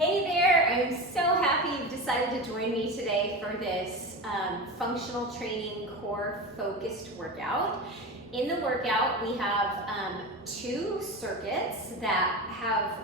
Hey there, I'm so happy you've decided to join me today for this functional training core focused workout. In the workout, we have two circuits that have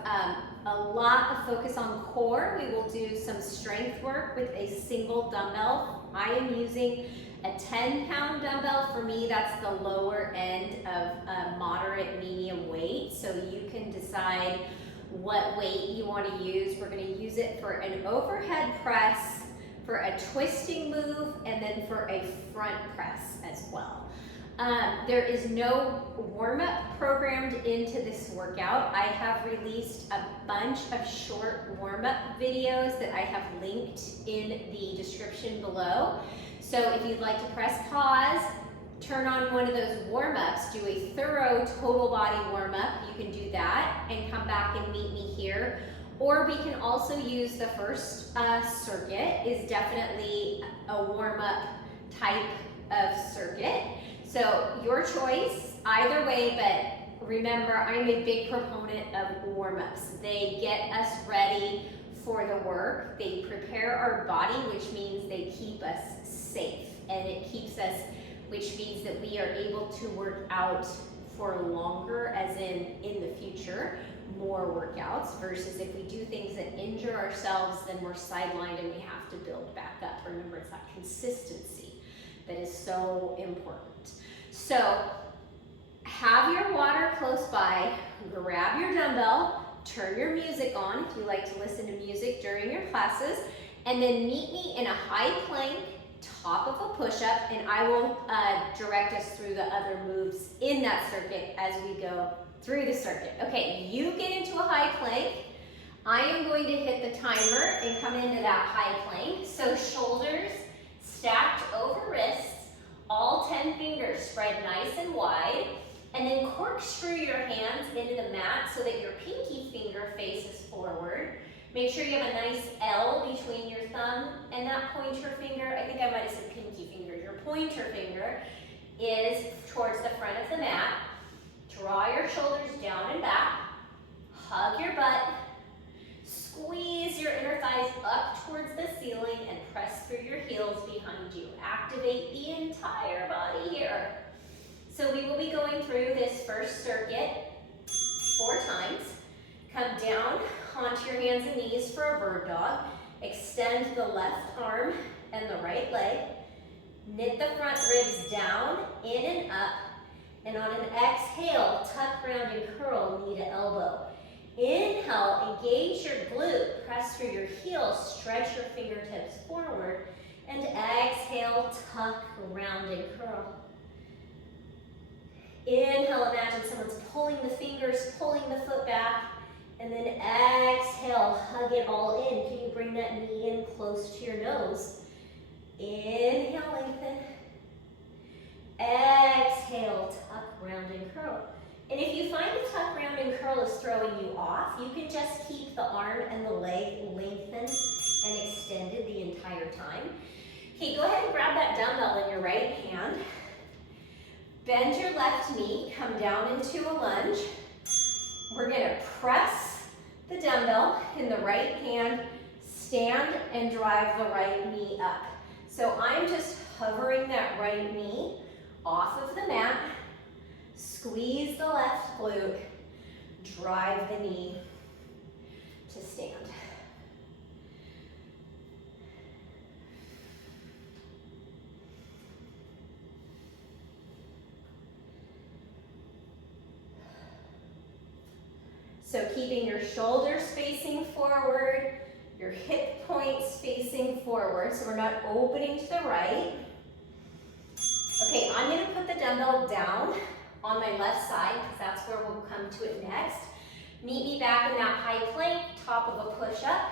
a lot of focus on core. We will do some strength work with a single dumbbell. I am using a 10-pound dumbbell. For me, that's the lower end of moderate medium weight, so you can decide what weight you want to use. We're going to use it for an overhead press, for a twisting move, and then for a front press as well. There is no warm-up programmed into this workout. I have released a bunch of short warm-up videos that I have linked in the description below. So if you'd like to press pause, turn on one of those warm-ups, do a thorough total body warm-up, you can do that and come back and meet me here. Or we can also use the first circuit, is definitely a warm-up type of circuit. So your choice, either way, but remember, I'm a big proponent of warm-ups. They get us ready for the work. They prepare our body, which means they keep us safe, and it keeps us, which means that we are able to work out for longer, as in the future, more workouts, versus if we do things that injure ourselves, then we're sidelined and we have to build back up. Remember, it's that consistency that is so important. So have your water close by, grab your dumbbell, turn your music on if you like to listen to music during your classes, and then meet me in a high plank, top of a push-up, and I will direct us through the other moves in that circuit as we go through the circuit. Okay, you get into a high plank. I am going to hit the timer and come into that high plank. So shoulders stacked over wrists, all 10 fingers spread nice and wide, and then corkscrew your hands into the mat so that your pinky finger faces forward. Make sure you have a nice L between your thumb and that pointer finger. I think I might have said pinky finger. Your pointer finger is towards the front of the mat. Draw your shoulders down and back. Hug your butt. Squeeze your inner thighs up towards the ceiling and press through your heels behind you. Activate the entire body here. So we will be going through this first circuit 4 times. Come down onto your hands and knees for a bird dog. Extend the left arm and the right leg. Knit the front ribs down, in and up. And on an exhale, tuck round and curl knee to elbow. Inhale, engage your glute. Press through your heels, stretch your fingertips forward. And exhale, tuck round and curl. Inhale, imagine someone's pulling the fingers, pulling the foot back. And then exhale, hug it all in. Can you bring that knee in close to your nose? Inhale, lengthen. Exhale, tuck, round, and curl. And if you find the tuck, round, and curl is throwing you off, you can just keep the arm and the leg lengthened and extended the entire time. Okay, go ahead and grab that dumbbell in your right hand. Bend your left knee, come down into a lunge. We're going to press the dumbbell in the right hand, stand and drive the right knee up. So I'm just hovering that right knee off of the mat, squeeze the left glute, drive the knee to stand. So keeping your shoulders facing forward, your hip points facing forward, so we're not opening to the right. Okay, I'm going to put the dumbbell down on my left side because that's where we'll come to it next. Meet me back in that high plank, top of a push-up.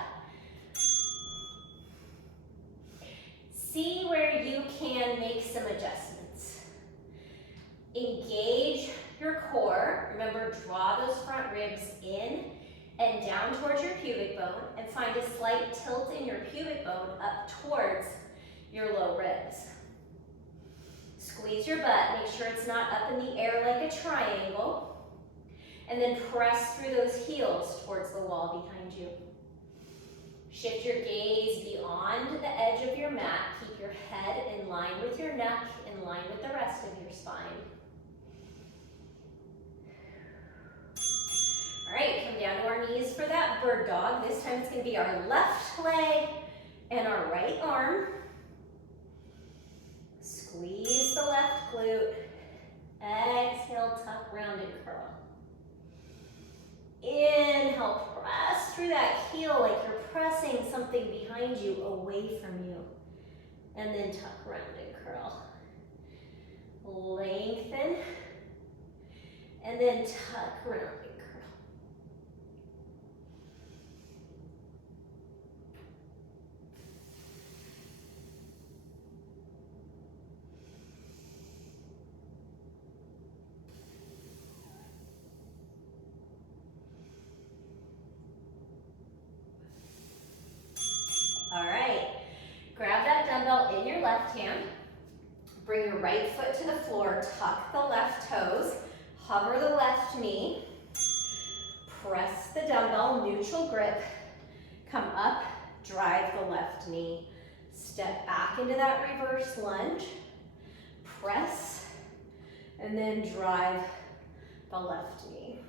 See where you can make some adjustments. Engage your core. Remember, draw those front ribs in and down towards your pubic bone, and find a slight tilt in your pubic bone up towards your low ribs. Squeeze your butt, make sure it's not up in the air like a triangle, and then press through those heels towards the wall behind you. Shift your gaze beyond the edge of your mat. Keep your head in line with your neck, in line with the rest of your spine. All right, come down to our knees for that bird dog. This time it's going to be our left leg and our right arm. Squeeze the left glute. Exhale, tuck, round, and curl. Inhale, press through that heel like you're pressing something behind you away from you. And then tuck, round, and curl. Lengthen. And then tuck, round, and curl. All right, grab that dumbbell in your left hand, bring your right foot to the floor, tuck the left toes, hover the left knee, press the dumbbell, neutral grip, come up, drive the left knee, step back into that reverse lunge, press, and then drive the left knee.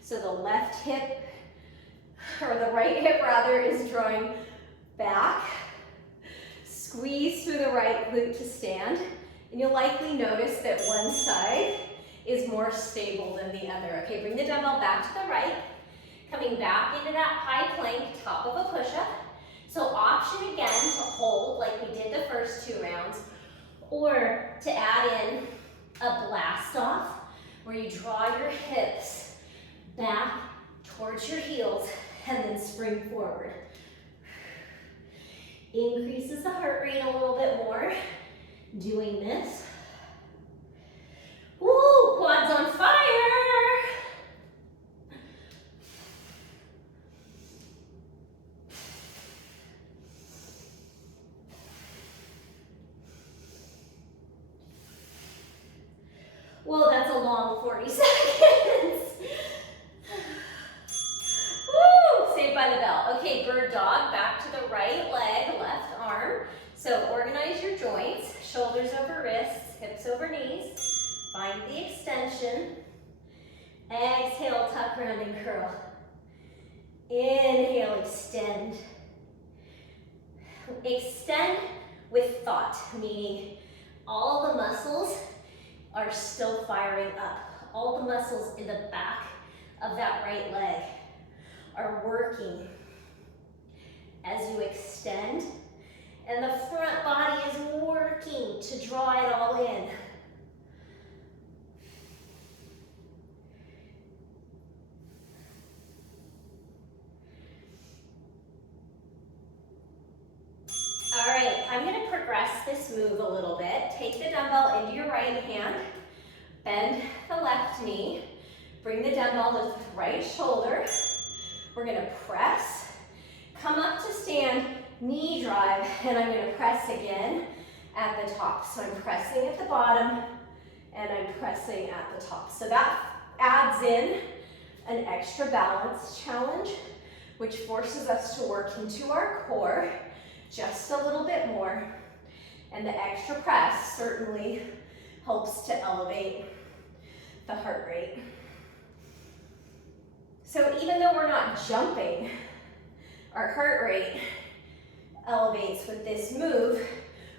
So the left hip, or the right hip rather, is drawing back. Squeeze through the right glute to stand. And you'll likely notice that one side is more stable than the other. Okay, bring the dumbbell back to the right. Coming back into that high plank, top of a push-up. So option again to hold like we did the first 2 rounds, or to add in a blast off where you draw your hips back towards your heels and then spring forward. Increases the heart rate a little bit more doing this. Woo, quads on fire. Whoa, that's a long 40 seconds. Woo! Saved by the bell. Okay, bird dog, back to the right leg, left arm. So organize your joints, shoulders over wrists, hips over knees. Find the extension. Exhale, tuck, round, and curl. Inhale, extend. Extend with thought, meaning all the muscles are still firing up. All the muscles in the back of that right leg are working as you extend, and the front body is working to draw it all in. All right, I'm going to progress this move a little bit. Take the dumbbell into your right hand, bend the left knee, bring the dumbbell to the right shoulder. We're going to press, come up to stand, knee drive, and I'm going to press again at the top. So I'm pressing at the bottom, and I'm pressing at the top. So that adds in an extra balance challenge, which forces us to work into our core just a little bit more. And the extra press certainly helps to elevate the heart rate. So even though we're not jumping, our heart rate elevates with this move,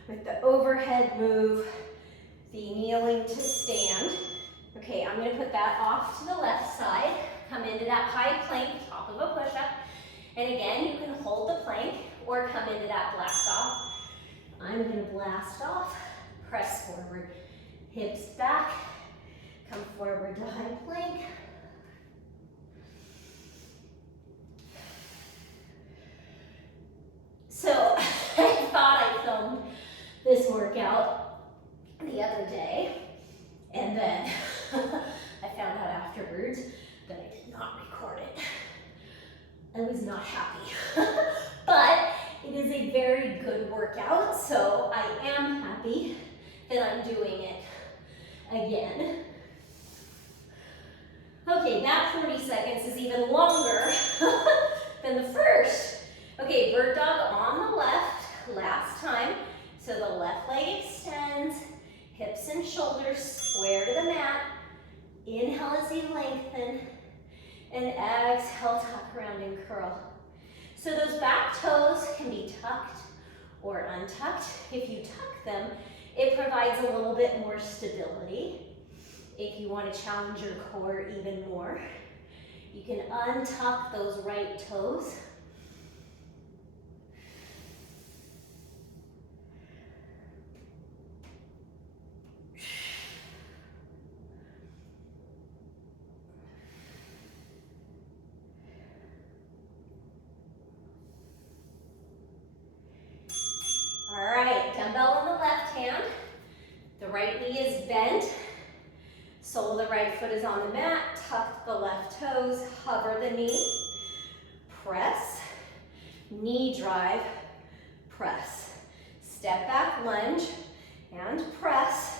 with the overhead move, the kneeling to stand. Okay, I'm going to put that off to the left side, come into that high plank, top of a push-up, and again, you can hold the plank or come into that blast off. I'm going to blast off, press forward, hips back, come forward to high plank. So I thought I filmed this workout the other day, and then I found out afterwards that I did not record it. I was not happy, but it is is a very good workout, so I am happy that I'm doing it again. Okay, that 40 seconds is even longer than the first. Okay, bird dog on the left, last time. So the left leg extends, hips and shoulders square to the mat. Inhale as you lengthen, and exhale, tuck around and curl. So those back toes can be tucked or untucked. If you tuck them, it provides a little bit more stability. If you want to challenge your core even more, you can untuck those right toes. All right, dumbbell in the left hand. The right knee is bent. Sole of the right foot is on the mat. Tuck the left toes. Hover the knee. Press. Knee drive. Press. Step back lunge and press.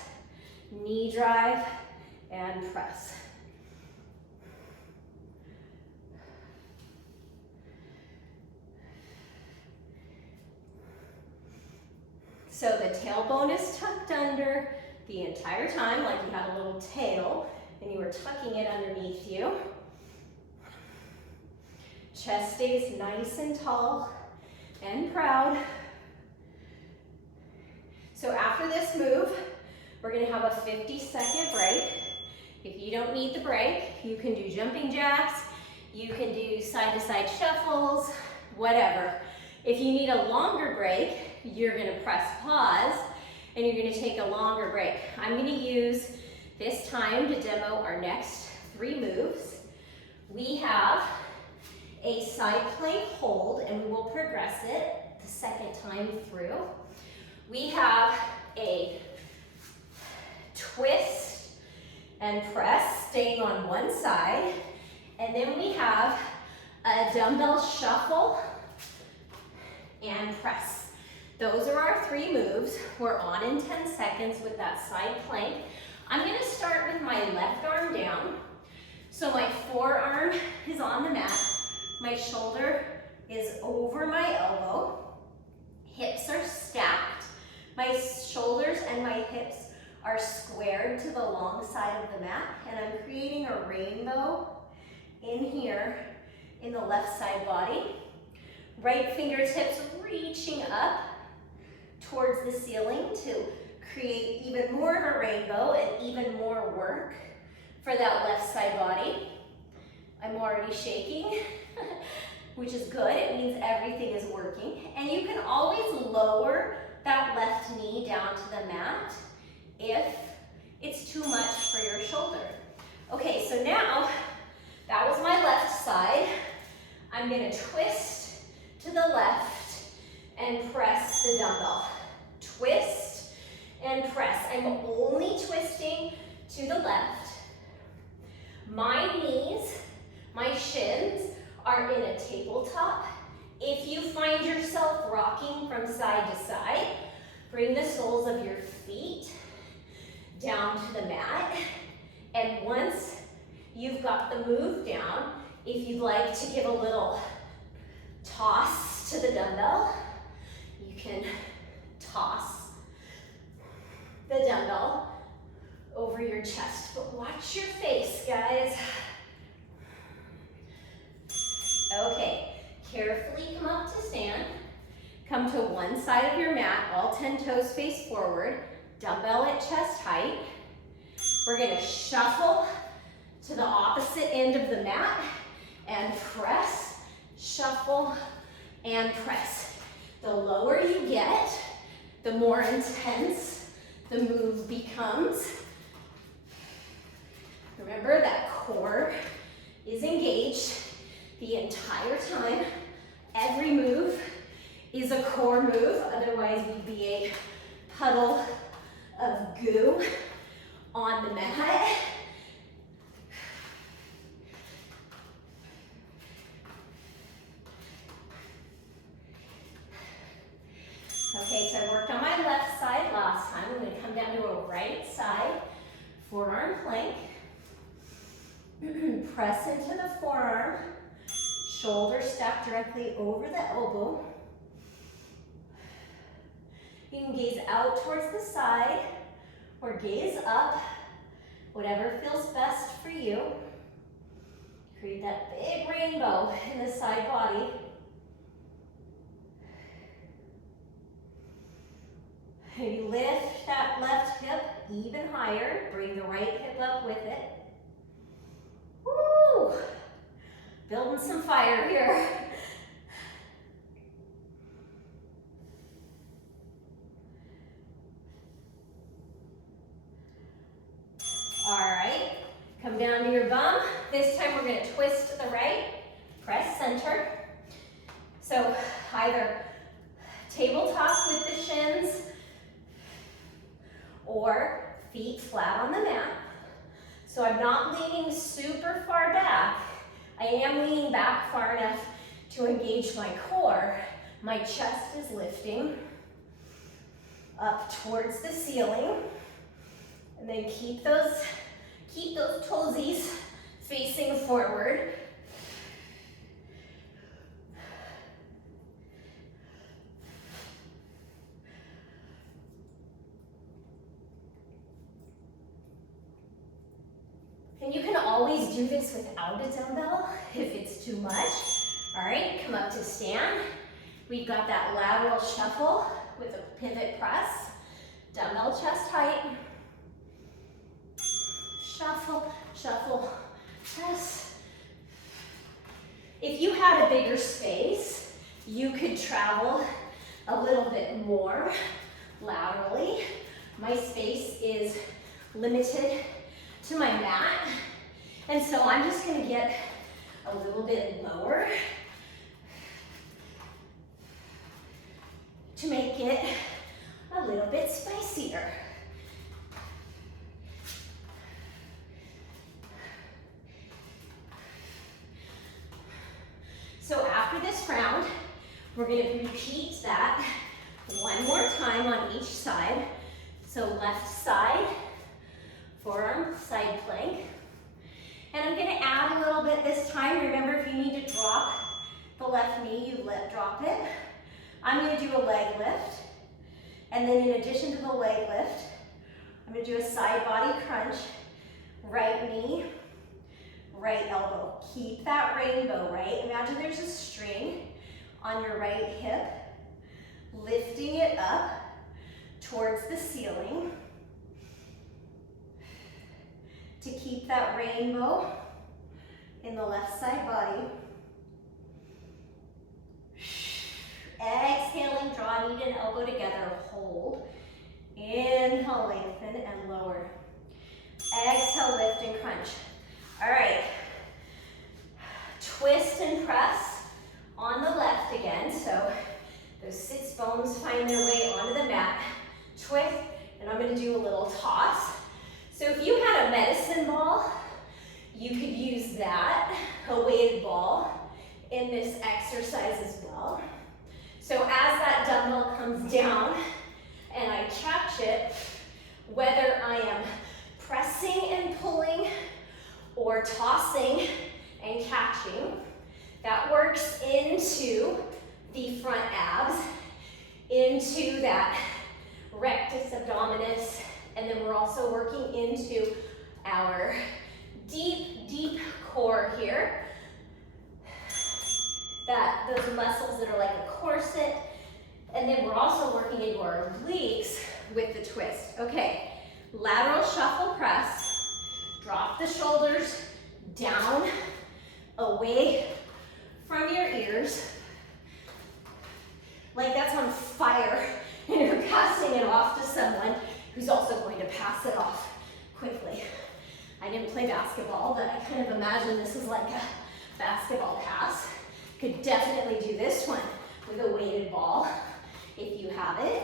Knee drive and press. So the tailbone is tucked under the entire time, like you had a little tail and you were tucking it underneath you. Chest stays nice and tall and proud. So after this move, we're gonna have a 50-second break. If you don't need the break, you can do jumping jacks, you can do side-to-side shuffles, whatever. If you need a longer break, you're gonna press pause and you're gonna take a longer break. I'm gonna use this time to demo our next 3 moves. We have a side plank hold, and we will progress it the second time through. We have a twist and press, staying on one side. And then we have a dumbbell shuffle and press. Those are our 3 moves. We're on in 10 seconds with that side plank. I'm gonna start with my left arm down. So my forearm is on the mat. My shoulder is over my elbow. Hips are stacked. My shoulders and my hips are squared to the long side of the mat, and I'm creating a rainbow in here in the left side body. Right fingertips reaching up towards the ceiling to create even more of a rainbow and even more work for that left side body. I'm already shaking, which is good. It means everything is working. And you can always lower that left knee down to the mat if it's too much for your shoulder. Okay, so now that was my left side. I'm gonna twist to the left and press the dumbbell. Twist and press. I'm only twisting to the left. My knees, my shins are in a tabletop. If you find yourself rocking from side to side, bring the soles of your feet down to the mat. And once you've got the move down, if you'd like to give a little toss to the dumbbell, you can toss the dumbbell over your chest. But watch your face, guys. Okay, carefully come up to stand. Come to one side of your mat, all 10 toes face forward, dumbbell at chest height. We're gonna shuffle to the opposite end of the mat and press, shuffle, and press. The lower you get, the more intense the move becomes. Remember that core is engaged the entire time. Every move is a core move, otherwise we'd be a puddle of goo on the mat. Okay, so I worked on my left side last time. I'm going to come down to a right side forearm plank. Press into the forearm. Shoulder stacked directly over the elbow. You can gaze out towards the side or gaze up, whatever feels best for you. Create that big rainbow in the side body. Maybe lift that left hip even higher. Bring the right hip up with it. Woo! Building some fire here. All right, come down to your bum. This time we're going to twist to the right, press center. So either tabletop with the shins or feet flat on the mat. So I'm not leaning super far back. I am leaning back far enough to engage my core. My chest is lifting up towards the ceiling. And then keep those toesies facing forward. And you can always do this without a dumbbell if it's too much. All right, come up to stand. We've got that lateral shuffle with a pivot press. Dumbbell chest height. Shuffle, shuffle, press. If you had a bigger space, you could travel a little bit more laterally. My space is limited to my mat, and so I'm just going to get a little bit lower to make it a little bit spicier. So after this round, we're going to repeat that one more time on each side. So left side, forearm, side plank. And I'm going to add a little bit this time. Remember, if you need to drop the left knee, you drop it. I'm going to do a leg lift. And then in addition to the leg lift, I'm going to do a side body crunch, right knee, right elbow. Keep that rainbow, right? Imagine there's a string on your right hip, lifting it up towards the ceiling to keep that rainbow in the left side body. Exhaling, draw knee and elbow together, hold. Inhale, lengthen and lower. Exhale, lift and crunch. All right, twist and press on the left again. So those sits bones find their way onto the mat. Twist, and I'm going to do a little toss. So if you had a medicine ball, you could use that, a weighted ball, in this exercise as well. So as that dumbbell comes down and I catch it, whether I am pressing and pulling or tossing and catching, that works into the front abs, into that rectus abdominis, and then we're also working into our deep, deep core here. Those muscles that are like a corset, and then we're also working into our obliques with the twist. Okay, lateral shuffle press. Drop the shoulders down, away from your ears, like that's on fire, and you're passing it off to someone who's also going to pass it off quickly. I didn't play basketball, but I kind of imagine this is like a basketball pass. Could definitely do this one with a weighted ball if you have it.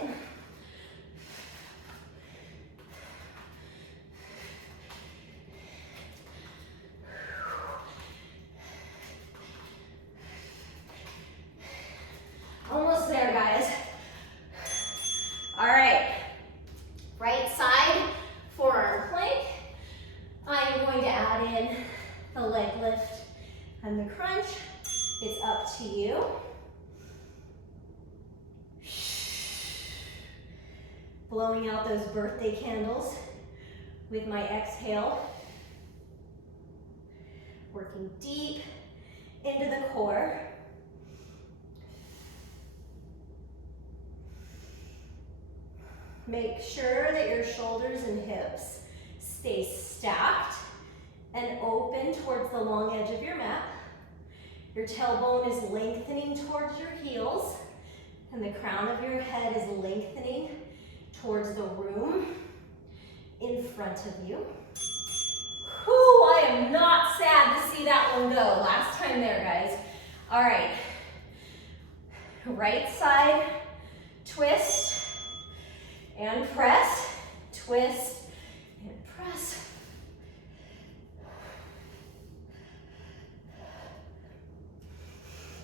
Almost there, guys. And the crunch is up to you. Blowing out those birthday candles with my exhale. Working deep into the core. Make sure that your shoulders and hips stay stacked and open towards the long edge of your mat. Your tailbone is lengthening towards your heels, and the crown of your head is lengthening towards the room in front of you. Whew, I am not sad to see that one go. Last time there, guys. All right. Right side, twist and press, twist and press.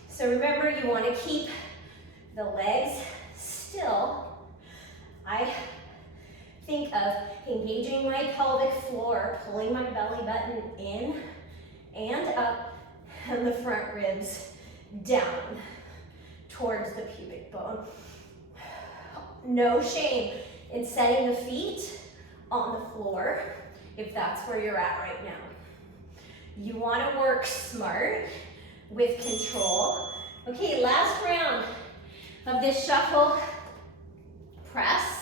So remember, you want to keep the legs still. I think of engaging my pelvic floor, pulling my belly button in and up, and the front ribs down towards the pubic bone. No shame in setting the feet on the floor if that's where you're at right now. You want to work smart with control. Okay, last round of this shuffle press.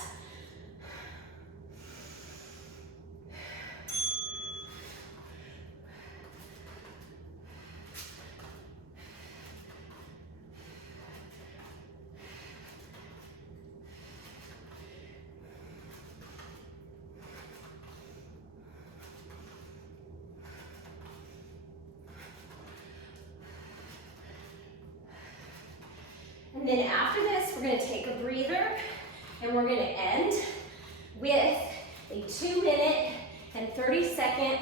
And then after this, we're going to take a breather, and we're going to end with a 2-minute and 30-second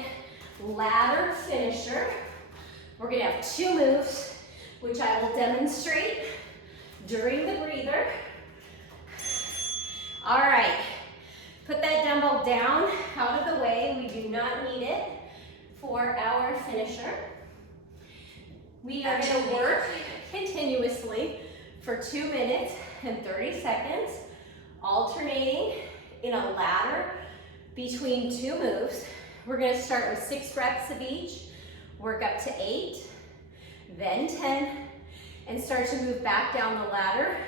ladder finisher. We're going to have 2 moves, which I will demonstrate during the breather. All right, put that dumbbell down, out of the way. We do not need it for our finisher. We are going to work continuously for 2 minutes and 30 seconds, alternating in a ladder between 2 moves. We're going to start with 6 reps of each, work up to 8, then 10, and start to move back down the ladder.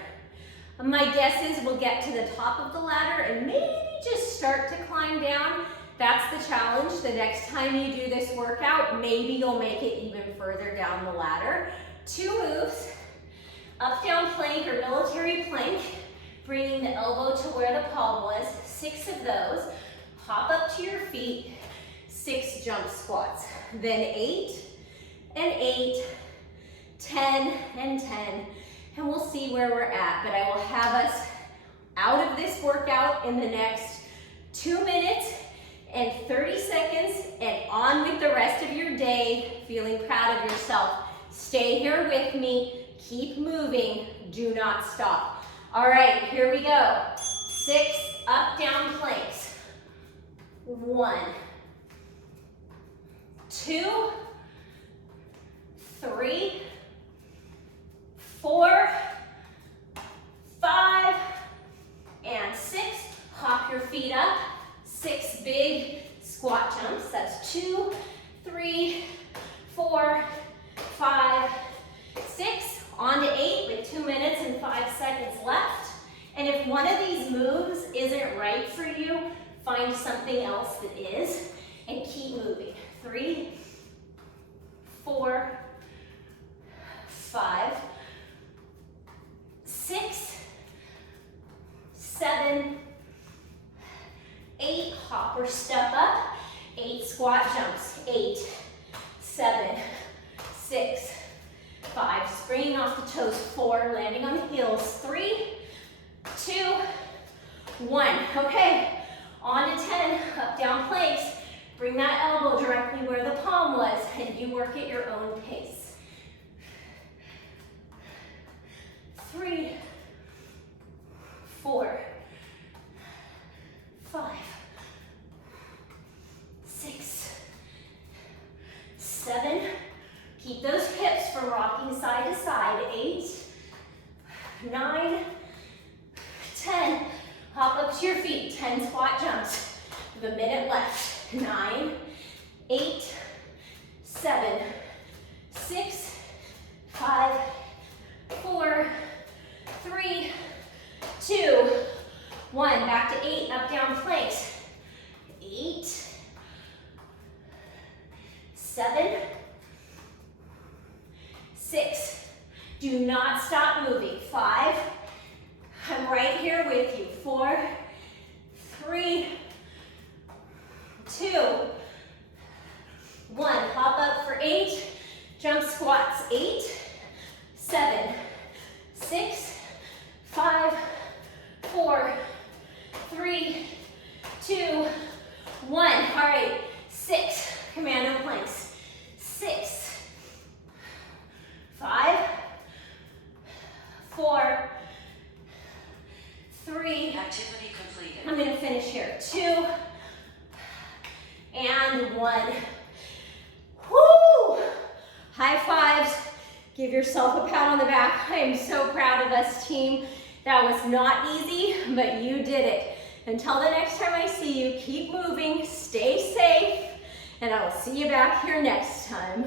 My guess is we'll get to the top of the ladder and maybe just start to climb down. That's the challenge. The next time you do this workout, maybe you'll make it even further down the ladder. 2 moves. Up, down plank or military plank, bringing the elbow to where the palm was. 6 of those. Hop up to your feet. 6 jump squats. Then 8 and 8, 10 and 10. And we'll see where we're at. But I will have us out of this workout in the next 2 minutes and 30 seconds and on with the rest of your day, feeling proud of yourself. Stay here with me. Keep moving, do not stop. All right, here we go. 6 up, down planks. 1, 2, 3, 4, 5, and 6. Hop your feet up. 6 big squat jumps. That's 2, 3, 4, 5, 6. On to 8 with 2 minutes and 5 seconds left. And if one of these moves isn't right for you, find something else that is and keep moving. 3, 4, 5, 6, 7, 8. Hop or step up. 8 squat jumps. 8, 7, 6, 5, springing off the toes. 4, landing on the heels. 3, 2, 1. Okay, on to 10, up, down planks. Bring that elbow directly where the palm was, and you work at your own pace. 3, 4, 5, 6, 7. Keep those from rocking side to side. 8, 9, 10. Hop up to your feet. 10 squat jumps. We have a minute left. 9, 8, 7, 6, 5, 4, 3, 2, 1. Back to 8, up, down planks. 8, 7, 6. Do not stop moving. 5. I'm right here with you. 4, 3, 2, 1. Hop up for 8. Jump squats. 8, 7, 6, 5, 4, 3, 2, 1. All right, 6. Commando planks. 6, 5, 4, 3. Activity completed. I'm going to finish here. 2 and 1. Woo! High fives. Give yourself a pat on the back. I am so proud of us, team. That was not easy, but you did it. Until the next time I see you, keep moving, stay safe, and I will see you back here next time.